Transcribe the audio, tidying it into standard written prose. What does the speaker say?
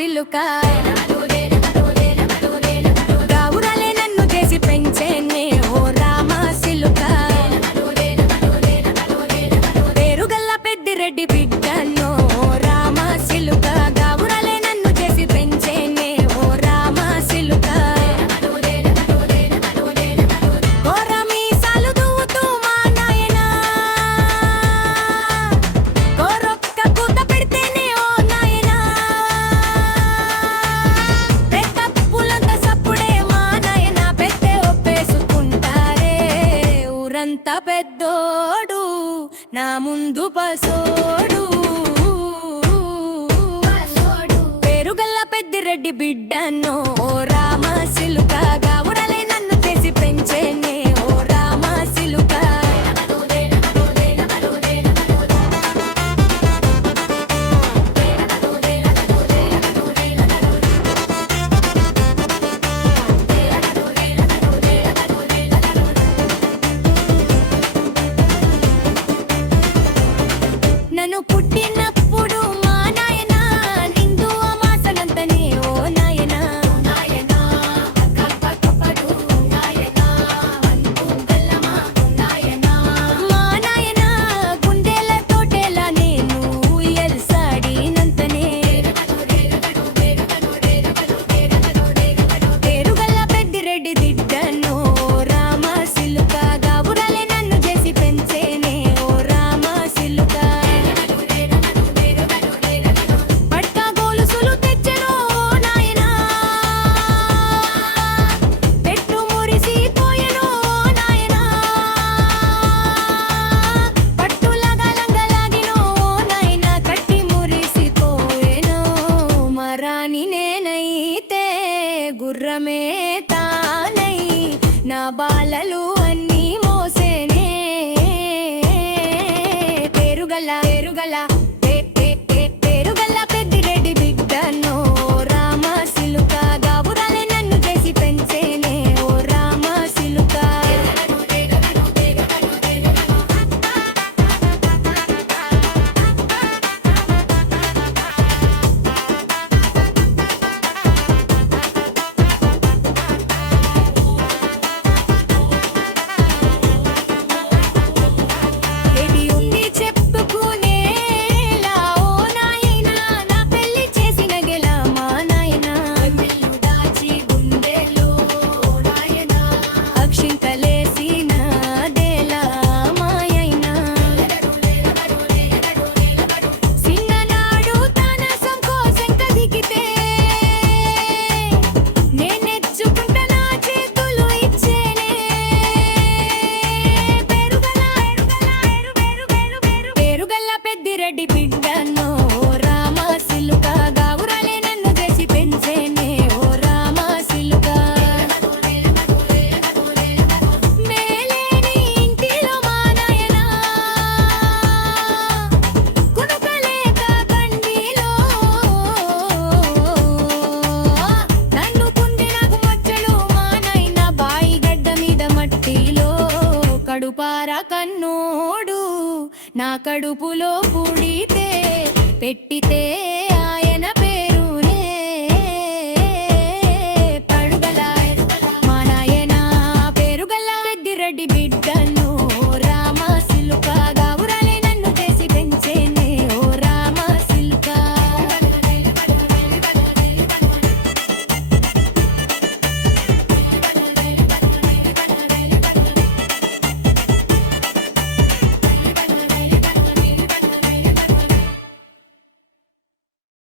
సిలుక గావురాలే నన్ను చేసి పెంచేనే ఓ రామ సిలుక పేరుగల్ల పెద్దిరెడ్డి బిడ్డను ఓ రామ సిలుక గావురాలే నన్ను చేసి పెంచేనే ఓ రామ సిలుక కోరమీసాలు దువ్వుతూ మా నాయనా కోరొక్క కూత పెడితేనే ఓ నాయనా పెద్దప్పులంత సప్పుడే మా నాయనా పెద్దే ఒప్పేసుకుంటారే ఊరంతా పెద్దోడు నా ముందు పసోడు పేరుగల్ల పెద్దిరెడ్డి బిడ్డను ఓ రామ సిలుక గావురాలే నన్ను చేసి పెంచేనే ఓ రామ సిలుక నన్ను పుట్టినప్పుడు మా నాయనా నిండు అమాసనంతనే ఓ నాయనా మా నాయనా గుండెల తోటేలా నేను ఎల్సాడినంతనే పేరుగల్ల పెద్దిరెడ్డి దిడ్డను ఓ రామ సిలుక గావురాలే నన్ను చేసి పెంచేనే ఓ రామ సిలుక పట్కా గోలుసులు తెచ్చెను ఓ నాయనా పెట్టు మురిసిపోయెను ఓ నాయనా పట్టులగలంగలాగిను ఓ నాయనా కట్టి మురిసిపోయెను మరాని నేనైతే గుర్రమే తానై నా బాలలు అన్నీ మోసేనే పేరుగల్ల పేరుగల్ల పెద్దిరెడ్డి బిడ్డను ఓ రామ సిలుక గావురాలే నన్ను చేసి పెంచేనే ఓ రామ సిలుక ఏటి ఉంది చెప్పుకునేలా ఓ నాయనా నా పెళ్లి చేసిన గెల మా నాయనా దాచి గుండెలో ఓ నాయనా అక్షింతలేసిన దేలా మాయైనా సిన్ననాడు తన సంకోసంక దిగితే నేనెచ్చుకుంట నా చేతులు ఇచ్చేనే పేరుగల్ల పెద్దిరెడ్డి బిడ్డను ఓ రామ సిలుక గావురాలే నన్ను చేసి పెంచేనే ఓ రామ సిలుక మేలేని ఇంటిలో మా నాయనా కునుకలేక కండిలో నన్ను కుందినకు మచ్చలు మా నాయనా బాయి గడ్డ మీద మట్టిలో కడుపార కన్నోడు నా కడుపులో పుడితే పెట్టితే ఆయన పేరునే పడుగల మా నాయనా పేరుగల్ల పెద్దిరెడ్డి బిడ్డను